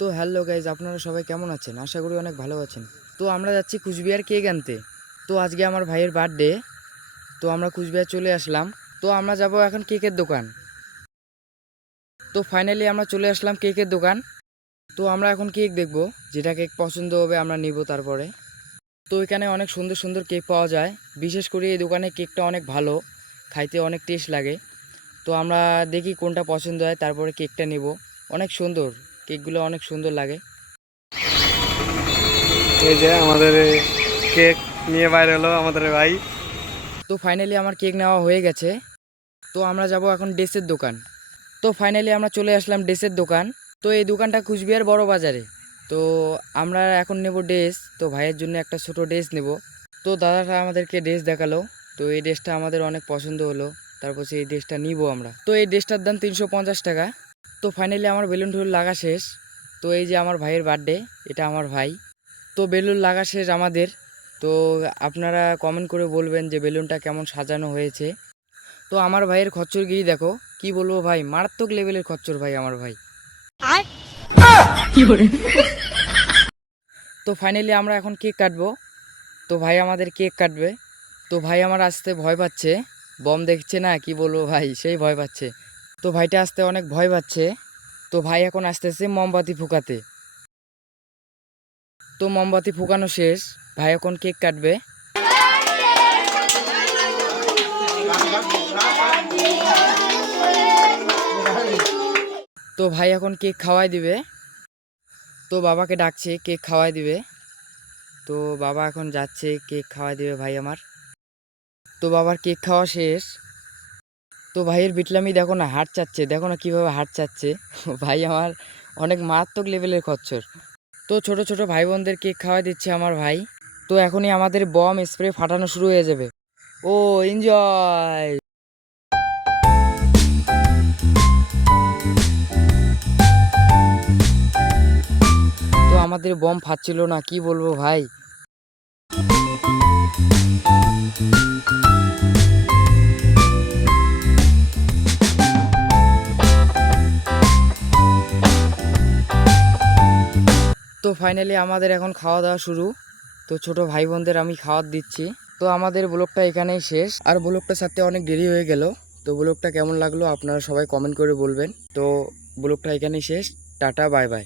তো hello guys, আপনারা সবাই কেমন আছেন? আশা করি অনেক ভালো আছেন। তো আমরা যাচ্ছি কুচবিহার কেক আনতে। তো আজকে আমার ভাইয়ের বার্থডে, তো আমরা কুচবিহার চলে আসলাম। তো আমরা যাব এখন কেকের দোকান। তো ফাইনালি আমরা চলে আসলাম কেকের দোকান। তো আমরা এখন কেক দেখব, যেটা কেক পছন্দ হবে আমরা নিব তারপরে। তো এখানে অনেক সুন্দর সুন্দর কেক পাওয়া যায়। বিশেষ করে এই দোকানে কেকটা অনেক ভালো, খাইতে অনেক টেস্ট লাগে। তো আমরা দেখি কোনটা পছন্দ হয়, তারপরে কেকটা নিব। অনেক সুন্দর, কেকগুলো অনেক সুন্দর লাগে। এই যে আমাদের কেক নিয়ে বাইরে হলো আমাদের ভাই। তো ফাইনালি আমার কেক নেওয়া হয়ে গেছে। তো আমরা যাব এখন ড্রেসের দোকান। তো ফাইনালি আমরা চলে আসলাম ড্রেসের দোকান। তো এই দোকানটা কুচবিহার বড় বাজারে। তো আমরা এখন নেব ড্রেস। তো ভাইয়ের জন্য একটা ছোট ড্রেস নেব। তো দাদাটা আমাদেরকে ড্রেস দেখালো। তো এই ড্রেসটা আমাদের অনেক পছন্দ হলো, তারপর এই ড্রেসটা নিব আমরা। তো এই ড্রেসটার দাম 350 টাকা। তো ফাইনালি আমার বেলুন ঠুলুন লাগা শেষ। তো এই যে আমার ভাইয়ের বার্থডে, এটা আমার ভাই। তো বেলুন লাগা শেষ আমাদের। তো আপনারা কমেন্ট করে বলবেন যে বেলুনটা কেমন সাজানো হয়েছে। তো আমার ভাইয়ের খচ্চরগিরি দেখো, কি বলবো ভাই, মারাত্মক লেভেলের খচ্চর ভাই আমার ভাই। তো ফাইনালি আমরা এখন কেক কাটবো। তো ভাই আমাদের কেক কাটবে। তো ভাই আমার আসতে ভয় পাচ্ছে, বম দেখছে না, কি বলবো ভাই, সেই ভয় পাচ্ছে। তো ভাইটা আসতে অনেক ভয় পাচ্ছে। তো ভাই এখন আসতেছে মোমবাতি ফুকাতে। তো মোমবাতি ফুকানো শেষ, ভাই এখন কেক কাটবে। তো ভাই এখন কেক খাওয়াই দিবে। তো বাবাকে ডাকছে, কেক খাওয়াই দিবে। তো বাবা এখন যাচ্ছে, কেক খাওয়াই দিবে ভাই আমার। তো বাবার কেক খাওয়া শেষ। তো ভাইয়ের বিটলামি দেখো না, হাট চাচ্ছে, দেখো না কীভাবে হাট চাচ্ছে। ভাই আমার অনেক মারাত্মক লেভেলের খচ্চর। তো ছোট ছোট ভাই বোনদের কেক খাওয়াই দিচ্ছে আমার ভাই। তো এখনই আমাদের বম স্প্রে ফাটানো শুরু হয়ে যাবে। ও এনজয়। তো আমাদের বম ফাটছিল না, কি বলবো ভাই। তো ফাইনালি আমাদের এখন খাওয়া দাওয়া শুরু। তো ছোট ভাই বোনদের আমি খাওয়ার দিচ্ছি। তো আমাদের ব্লগটা এখানেই শেষ, আর ব্লগটা ছাড়তে অনেক দেরি হয়ে গেল। তো ব্লগটা কেমন লাগলো আপনারা সবাই কমেন্ট করে বলবেন। তো ব্লগটা এখানেই শেষ। Tata, bye bye.